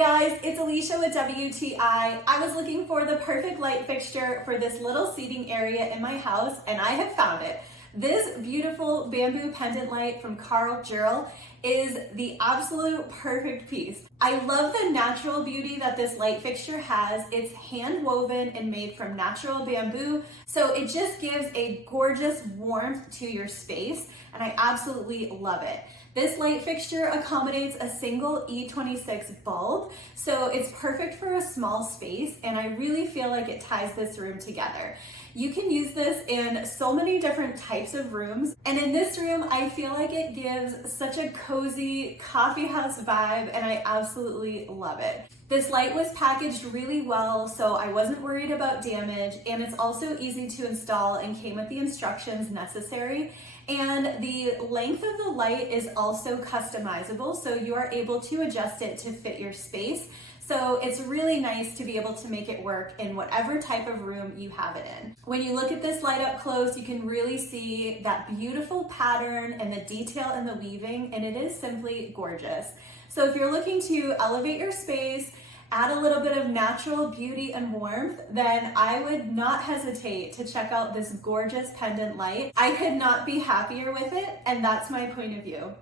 guys, it's Alicia with WTI. I was looking for the perfect light fixture for this little seating area in my house, and I have found it. This beautiful bamboo pendant light from Karjearl is the absolute perfect piece. I love the natural beauty that this light fixture has. It's hand woven and made from natural bamboo, so it just gives a gorgeous warmth to your space, and I absolutely love it. This light fixture accommodates a single E26 bulb, so it's perfect for a small space, and I really feel like it ties this room together. You can use this in so many different types of rooms, and in this room, I feel like it gives such a cozy coffee house vibe, and I absolutely love it. This light was packaged really well, so I wasn't worried about damage, and it's also easy to install and came with the instructions necessary. And the length of the light is also customizable, so you are able to adjust it to fit your space. So it's really nice to be able to make it work in whatever type of room you have it in. When you look at this light up close, you can really see that beautiful pattern and the detail in the weaving, and it is simply gorgeous. So if you're looking to elevate your space, add a little bit of natural beauty and warmth, then I would not hesitate to check out this gorgeous pendant light. I could not be happier with it, and that's my point of view.